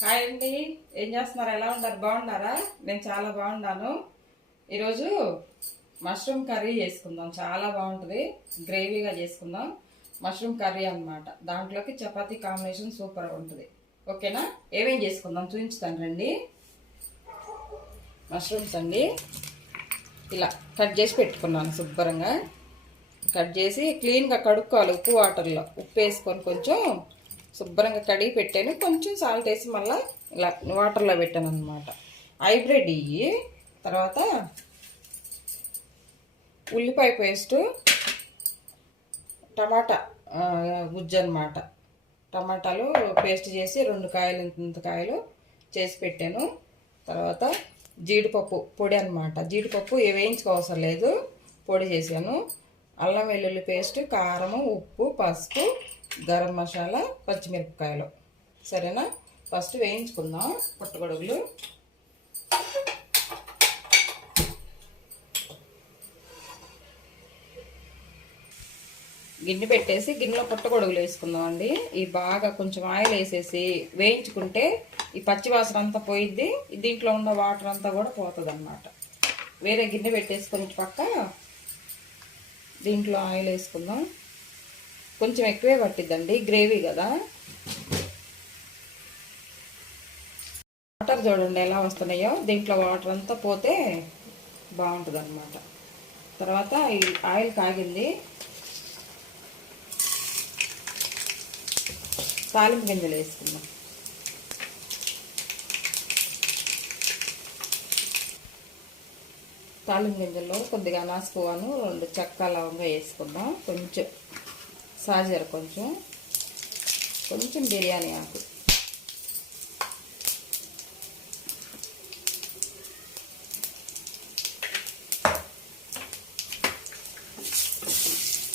Hi అండి, ఏం చేస్తున్నారు? ఎలా ఉన్నారు? బాగున్నారా? నేను చాలా బాగున్నాను. ఈరోజు మష్రూమ్ కర్రీ చేసుకుందాం. చాలా బాగుంటుంది, గ్రేవీగా చేసుకుందాం. మష్రూమ్ కర్రీ అన్నమాట. దాంట్లోకి చపాతీ కాంబినేషన్ సూపర్గా ఉంటుంది. ఓకేనా? ఏమేం చేసుకుందాం చూపించుతాను రండి. మష్రూమ్స్ అండి ఇలా కట్ చేసి పెట్టుకున్నాను. శుభ్రంగా కట్ చేసి క్లీన్గా కడుక్కోవాలి. ఉప్పు వాటర్లో ఉప్పు వేసుకొని కొంచెం శుభ్రంగా కడిగి పెట్టాను. కొంచెం సాల్ట్ వేసి మళ్ళీ ఇలా వాటర్లో పెట్టాను అనమాట. హైబ్రిడ్ ఇవి. తర్వాత ఉల్లిపాయ పేస్టు, టమాటా గుజ్జు అనమాట. టమాటాలు పేస్ట్ చేసి 2 కాయలు ఇంత కాయలు చేసి పెట్టాను. తర్వాత జీడిపప్పు పొడి అనమాట. జీడిపప్పు వేయించుకోవసరం లేదు, పొడి చేశాను. అల్లం వెల్లుల్లి పేస్ట్, కారము, ఉప్పు, పసుపు, గరం మసాలా, పచ్చిమిరపకాయలు. సరేనా? ఫస్ట్ వేయించుకుందాం పుట్టగొడుగులు. గిన్నె పెట్టేసి గిన్నెలో పుట్టగొడుగులు వేసుకుందాం అండి. ఈ బాగా కొంచెం ఆయిల్ వేసేసి వేయించుకుంటే ఈ పచ్చివాసన అంతా పోయిద్ది. దీంట్లో ఉన్న వాటర్ అంతా కూడా పోతుంది అన్నమాట. వేరే గిన్నె పెట్టేసుకొని పక్క దీంట్లో ఆయిల్ వేసుకుందాం. కొంచెం ఎక్కువే పట్టిద్దండి, గ్రేవీ కదా. వాటర్ చూడండి ఎలా వస్తున్నాయో. దీంట్లో వాటర్ అంతా పోతే బాగుంటుంది అన్నమాట. తర్వాత ఈ ఆయిల్ కాగింది. తాలింపు గింజలు వేసుకుందాం. తాలింపు గింజల్లో కొద్దిగా అనాసపువ్వును, 2 చెక్క లవంగా వేసుకుందాం. కొంచెం సాజీర, కొంచెం బిర్యానీ ఆకు,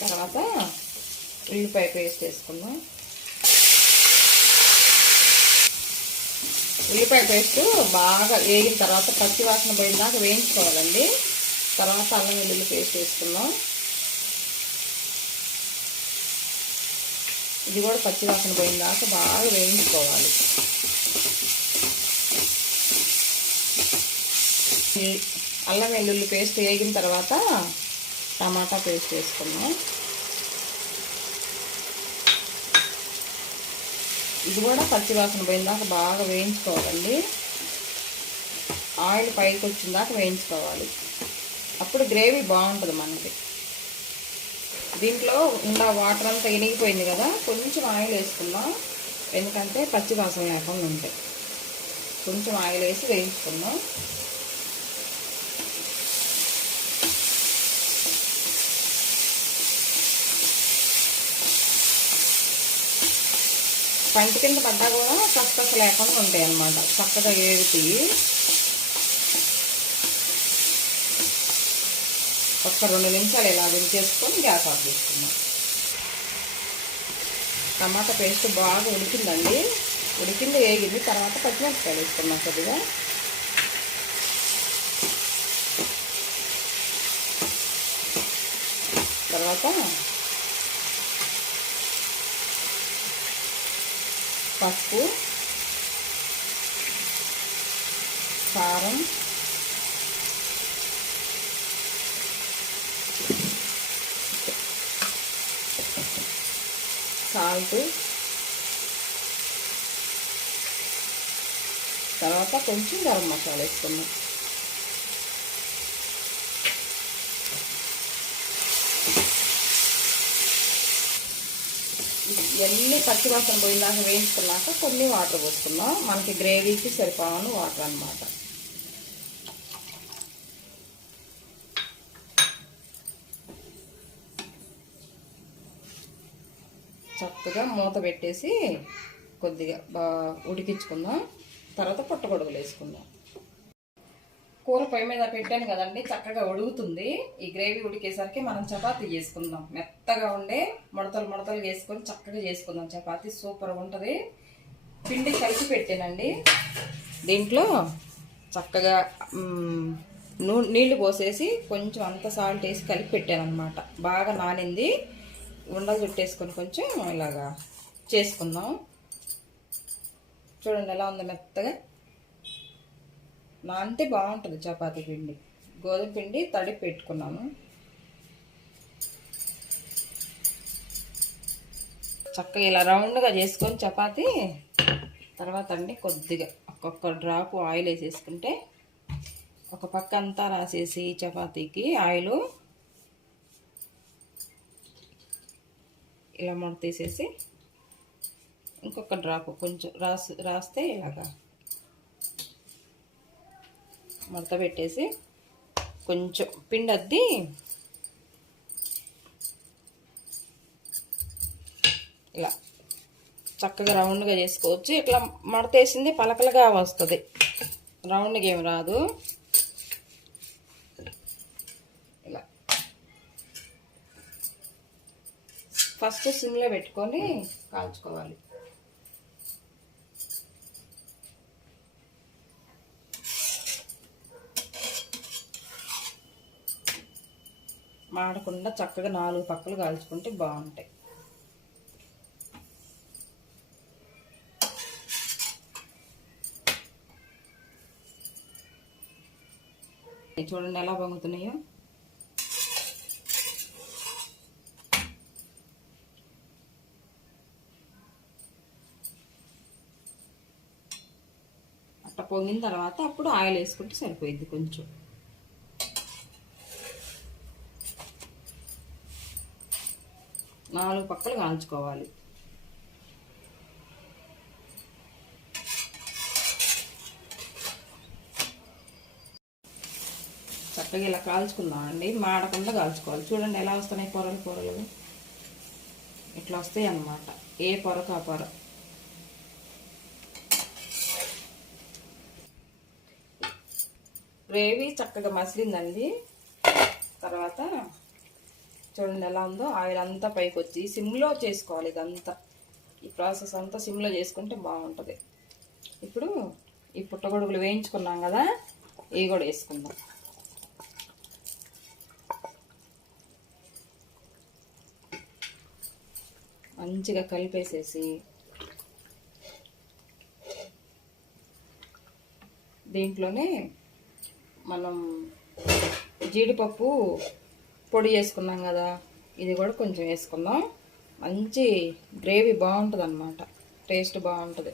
తర్వాత ఉల్లిపాయ పేస్ట్ వేసుకుందాం. ఉల్లిపాయ పేస్ట్ బాగా వేగిన తర్వాత పచ్చివాసన పోయిన దాకా వేయించుకోవాలండి. తర్వాత అల్లం వెల్లుల్లి పేస్ట్ వేసుకుందాం. ఇది కూడా పచ్చివాసన పోయిన దాకా బాగా వేయించుకోవాలి. అల్లం వెల్లుల్లి పేస్ట్ వేగిన తర్వాత టమాటా పేస్ట్ వేసుకున్నాం. ఇది కూడా పచ్చివాసన పోయిన దాకా బాగా వేయించుకోవాలండి. ఆయిల్ పైకి వచ్చిన దాకా వేయించుకోవాలి. అప్పుడు గ్రేవీ బాగుంటుంది మనకి. దీంట్లో ఉన్న వాటర్ అంతా ఇనిగిపోయింది కదా, కొంచెం ఆయిల్ వేసుకుందాం. ఎందుకంటే పచ్చివాసన లేకుండా ఉంటాయి. కొంచెం ఆయిల్ వేసి వేయించుకుందాం. పంట కింద పడ్డా కూడా కసకస లేకుండా ఉంటాయి అన్నమాట. చక్కగా ఏగుతాయి. ఒక్క 2 నిమిషాలు ఇలా దించేసుకొని గ్యాస్ ఆఫ్ చేసుకుందాం. టమాటా పేస్ట్ బాగా ఉడికిందండి. ఉడికింది, వేగింది. తర్వాత పచ్చిమిరపకాయలు వేసుకున్నాం కొద్దిగా. తర్వాత పసుపు, కారం, సాల్ట్, తర్వాత కొంచెం గరం మసాలా వేసుకున్నాం. ఇవన్నీ పచ్చివాసన పోయిందాక వేయించుకున్నాక కొన్ని వాటర్ పోసుకున్నాం. మనకి గ్రేవీకి సరిపోను వాటర్ అన్నమాట. చక్కగా మూత పెట్టేసి కొద్దిగా ఉడికించుకుందాం. తర్వాత పుట్టగొడుగులు వేసుకుందాం. కూర పొయ్యి మీద పెట్టాను కదండి, చక్కగా ఉడుకుతుంది. ఈ గ్రేవీ ఉడికేసరికి మనం చపాతీ చేసుకుందాం. మెత్తగా ఉండే ముడతలు వేసుకొని చక్కగా చేసుకుందాం చపాతీ. సూపర్గా ఉంటుంది. పిండి కలిపి పెట్టానండి. దీంట్లో చక్కగా నీళ్లు పోసేసి కొంచెం అంత సాల్ట్ వేసి కలిపి పెట్టాను అనమాట. బాగా నానింది. ఉండలు చుట్టేసుకొని కొంచెం ఇలాగా చేసుకుందాం. చూడండి ఎలా ఉందో మెత్తగా. నానితే బాగుంటుంది చపాతీ పిండి. గోధుమ పిండి తడిపి పెట్టుకున్నాను. చక్కగా ఇలా రౌండ్గా చేసుకొని చపాతీ తర్వాత అండి కొద్దిగా ఒక్కొక్క డ్రాప్ ఆయిల్ వేసేసుకుంటే ఒక పక్క అంతా రాసేసి చపాతీకి ఆయిల్ ఇలా ముడ తీసేసి ఇంకొక డ్రాప్ కొంచెం రాస్తే ఇలాగా మడత పెట్టేసి కొంచెం పిండి అద్ది ఇలా చక్కగా రౌండ్గా చేసుకోవచ్చు. ఇట్లా మడతేసింది పలకలుగా వస్తుంది, రౌండ్గా ఏమి రాదు. ఇలా ఫస్ట్ సిమ్లో పెట్టుకొని కాల్చుకోవాలి. మాడకుండా చక్కగా 4 పక్కలు కాల్చుకుంటే బాగుంటాయి. చూడండి ఎలా పొంగుతున్నాయో. అట్లా పొంగిన తర్వాత అప్పుడు ఆయిల్ వేసుకుంటే సరిపోయింది. కొంచెం నాలుగు పక్కలు కాల్చుకోవాలి. చక్కగా ఇలా కాల్చుకుందామండి, మాడకుండా కాల్చుకోవాలి. చూడండి ఎలా వస్తున్నాయి పొరలు పొరలు, ఇట్లా వస్తాయి అన్నమాట. ఏ పొరకు ఆ పొర. గ్రేవీ చక్కగా మసిలిందండి. తర్వాత చూడండి ఎలా ఉందో, ఆయిల్ అంతా పైకి వచ్చి సిమ్లో చేసుకోవాలి. ఇదంతా ఈ ప్రాసెస్ అంతా సిమ్లో చేసుకుంటే బాగుంటుంది. ఇప్పుడు ఈ పుట్టగొడుగులు వేయించుకున్నాం కదా, ఇవి కూడా వేసుకుందాం. మంచిగా కలిపేసేసి దీంట్లోనే మనం జీడిపప్పు పొడి చేసుకున్నాం కదా, ఇది కూడా కొంచెం వేసుకుందాం. మంచి గ్రేవీ బాగుంటుంది అన్నమాట, టేస్ట్ బాగుంటుంది.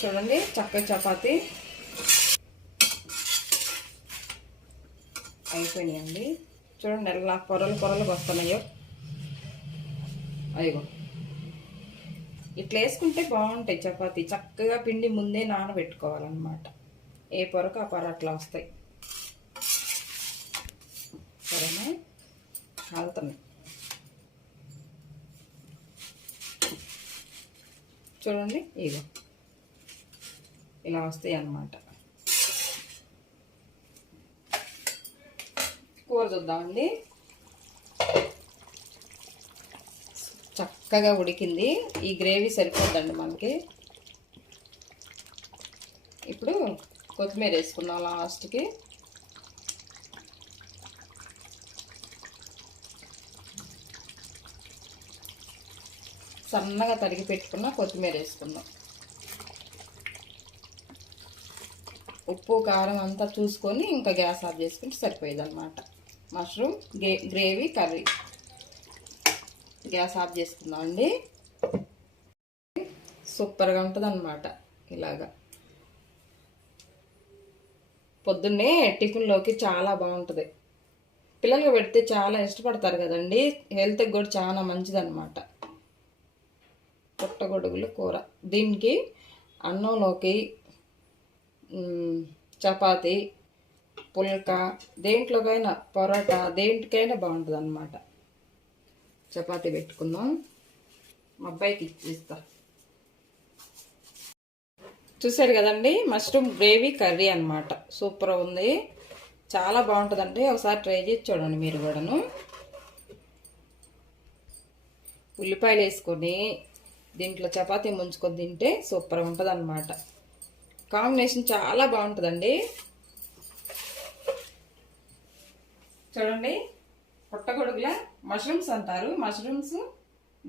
చూడండి చక్కగా చపాతీ అయిపోయినాయండి. చూడండి ఎలా పొరలు పొరలకు వస్తున్నాయో. అయ్యో ఇట్లా వేసుకుంటే బాగుంటాయి చపాతీ. చక్కగా పిండి ముందే నానబెట్టుకోవాలన్నమాట. ఏ పొరకు ఆ పొర అట్లా వస్తాయి. సరేనా, కాలుతున్నాయి. చూడండి ఇగో ఇలా వస్తాయి అన్నమాట. కూర చూద్దామండి. చక్కగా ఉడికింది. ఈ గ్రేవీ సరిపోద్దండి మనకి. ఇప్పుడు కొత్తిమీర వేసుకున్నాం లాస్ట్కి. సన్నగా తరిగి పెట్టుకున్న కొత్తిమీర వేసుకుందాం. ఉప్పు కారం అంతా చూసుకొని ఇంకా గ్యాస్ ఆఫ్ చేసుకుంటే సరిపోయేది అనమాట. Mushroom gravy curry gas off చేసుకుందాం అండి. సూపర్గా ఉంటుంది అన్నమాట. ఇలాగా పొద్దున్నే టిఫిన్లోకి చాలా బాగుంటుంది. పిల్లలకు పెడితే చాలా ఇష్టపడతారు కదండి. హెల్త్కి కూడా చాలా మంచిదన్నమాట. పుట్టగొడుగుల కూర దీనికి అన్నంలోకి, చపాతీ, పుల్కా, దేంట్లోకైనా, పరోటా, దేంట్కైనా బాగుంటుంది అన్నమాట. చపాతీ పెట్టుకుందాం. మా అబ్బాయికి ఇస్తా. చూసారు కదండి, మష్రూమ్ గ్రేవీ కర్రీ అన్నమాట. సూపర్ ఉంది, చాలా బాగుంటుందండి. ఒకసారి ట్రై చేసి చూడండి మీరు కూడాను. ఉల్లిపాయలు వేసుకొని దీంట్లో చపాతీ ముంచుకొని తింటే సూపర్ ఉంటుంది అన్నమాట. కాంబినేషన్ చాలా బాగుంటుందండి. చూడండి పుట్టగొడుగుల మష్రూమ్స్ అంటారు. మష్రూమ్స్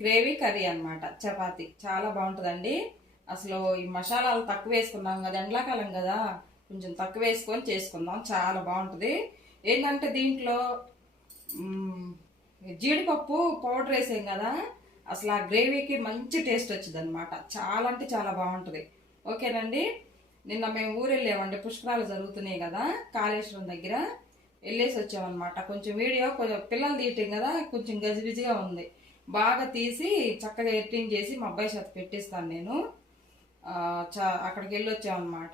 గ్రేవీ కర్రీ అన్నమాట, చపాతి చాలా బాగుంటుందండి. అసలు ఈ మసాలాలు తక్కువ వేసుకున్నాం కదా, ఎండాకాలం కదా, కొంచెం తక్కువ వేసుకొని చేసుకుందాం, చాలా బాగుంటుంది. ఏంటంటే దీంట్లో జీడిపప్పు పౌడర్ వేసాం కదా, అసలు ఆ గ్రేవీకి మంచి టేస్ట్ వచ్చింది అనమాట. చాలా అంటే చాలా బాగుంటుంది. ఓకేనండి. నిన్న మేము ఊరు వెళ్ళామండి, పుష్కరాలు జరుగుతున్నాయి కదా కాళేశ్వరం దగ్గర, వెళ్ళేసి వచ్చామన్నమాట. కొంచెం వీడియో కొంచెం పిల్లలు తీయటం కదా, కొంచెం గజిబిజిగా ఉంది. బాగా తీసి చక్కగా ఎడిటింగ్ చేసి మా అబ్బాయి చేత పెట్టిస్తాను నేను. అక్కడికి వెళ్ళి వచ్చామన్నమాట.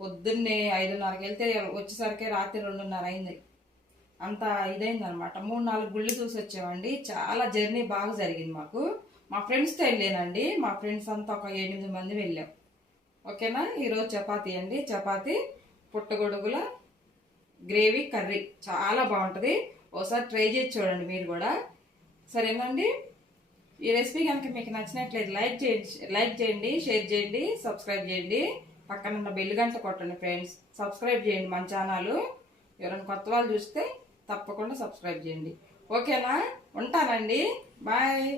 పొద్దున్నే 5:30కి వెళ్తే వచ్చేసరికి రాత్రి 2:30 అయింది. అంత ఇదైంది అనమాట. 3-4 గుళ్ళు చూసి వచ్చామండి. చాలా జర్నీ బాగా జరిగింది మాకు. మా ఫ్రెండ్స్తో వెళ్ళానండి. మా ఫ్రెండ్స్ అంతా ఒక 8 మంది వెళ్ళాం. ఓకేనా. ఈరోజు చపాతీ అండి, చపాతీ పుట్టగొడుగుల గ్రేవీ కర్రీ చాలా బాగుంటుంది. ఒకసారి ట్రై చేసి చూడండి మీరు కూడా, సరేనండి. ఈ రెసిపీ కనుక మీకు నచ్చినట్లయితే లైక్ చేయండి, షేర్ చేయండి, సబ్స్క్రైబ్ చేయండి. పక్కన ఉన్న బెల్ గంట కొట్టండి ఫ్రెండ్స్. సబ్స్క్రైబ్ చేయండి మన ఛానల్. ఎవరైనా కొత్త వాళ్ళు చూస్తే తప్పకుండా సబ్స్క్రైబ్ చేయండి. ఓకేనా. ఉంటానండి. బాయ్.